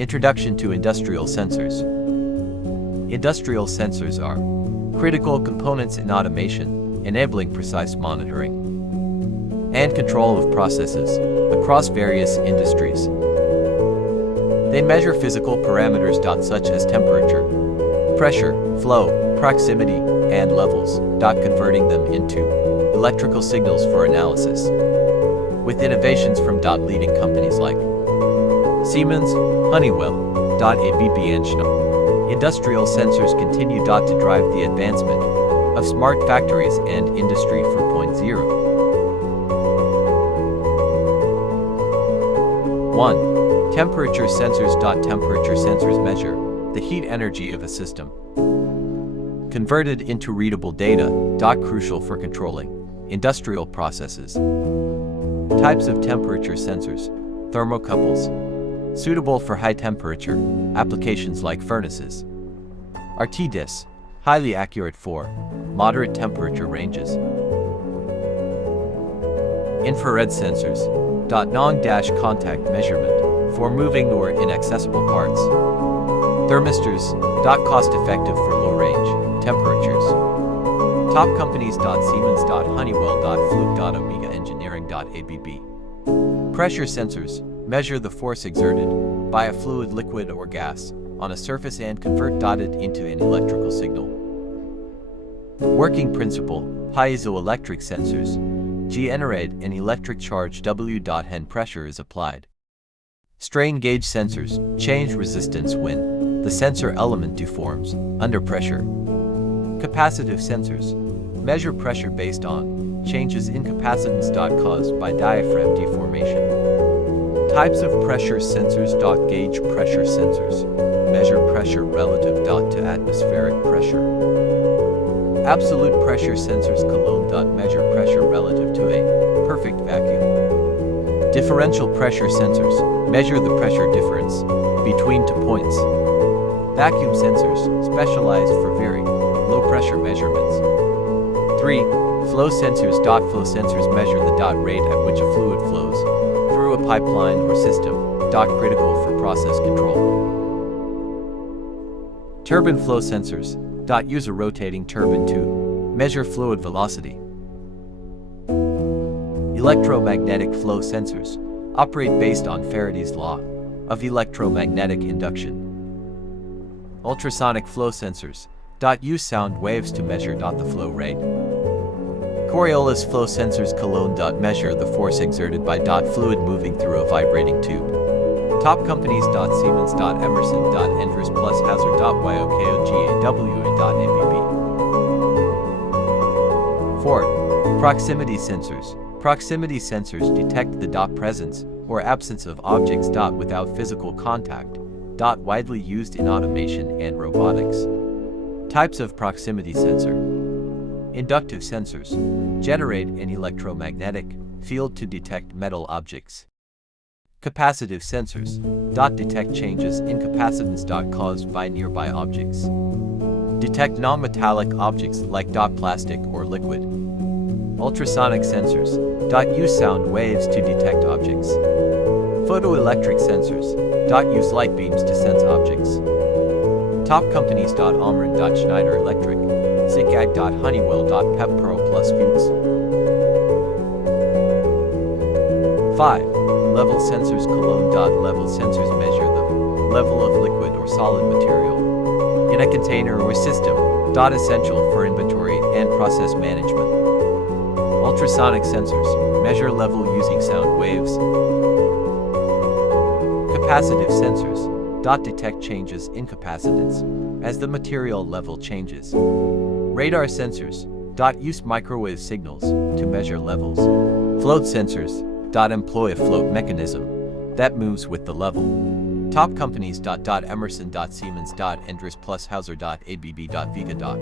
Introduction to industrial sensors. Industrial sensors are critical components in automation, enabling precise monitoring and control of processes across various industries. They measure physical parameters such as temperature, pressure, flow, proximity, and levels, converting them into electrical signals for analysis. With innovations from leading companies like Siemens, Honeywell, ABB and Schneider, industrial sensors continue to drive the advancement of smart factories and Industry 4.0. 1. Temperature sensors. Temperature sensors measure the heat energy of a system, converted into readable data, crucial for controlling industrial processes. Types of temperature sensors. Thermocouples, suitable for high temperature applications like furnaces. RTDIS, highly accurate for moderate temperature ranges. Infrared sensors. Non-contact measurement for moving or inaccessible parts. Thermistors. Cost-effective for low-range temperatures. Top companies. Siemens, Honeywell, Flux, Omega Engineering, ABB. Pressure sensors measure the force exerted by a fluid, liquid, or gas on a surface and convert it into an electrical signal. Working principle. Piezoelectric sensors generate an electric charge when pressure is applied. Strain gauge sensors change resistance when the sensor element deforms under pressure. Capacitive sensors measure pressure based on changes in capacitance caused by diaphragm deformation. Types of pressure sensors. Gauge pressure sensors measure pressure relative to atmospheric pressure. Absolute pressure sensors measure pressure relative to a perfect vacuum. Differential pressure sensors measure the pressure difference between two points. Vacuum sensors specialized for very low pressure measurements. 3. Flow sensors. Flow sensors measure the rate at which a fluid flows through a pipeline or system, critical for process control. Turbine flow sensors. Use a rotating turbine to measure fluid velocity. Electromagnetic flow sensors operate based on Faraday's law of electromagnetic induction. Ultrasonic flow sensors use sound waves to measure the flow rate. Coriolis flow sensors measure the force exerted by fluid moving through a vibrating tube. Top companies. Siemens, Emerson, Endres plus Hauser, YOKOGAW, ABB. 4. Proximity sensors. Proximity sensors detect the presence or absence of objects without physical contact, widely used in automation and robotics. Types of proximity sensor. Inductive sensors generate an electromagnetic field to detect metal objects. Capacitive sensors detect changes in capacitance caused by nearby objects. Detect non-metallic objects like plastic or liquid. Ultrasonic sensors use sound waves to detect objects. Photoelectric sensors use light beams to sense objects. Top companies. Omron, Schneider Electric, Zigag, Honeywell, Pepperl plus Fuchs. 5. Level sensors. Level sensors measure the level of liquid or solid material in a container or system, essential for inventory and process management. Ultrasonic sensors measure level using sound waves. Capacitive sensors detect changes in capacitance as the material level changes. Radar sensors use microwave signals to measure levels. Float sensors employ a float mechanism that moves with the level. Top companies. Emerson, Siemens, Endres plus Hauser, ABB, Vega.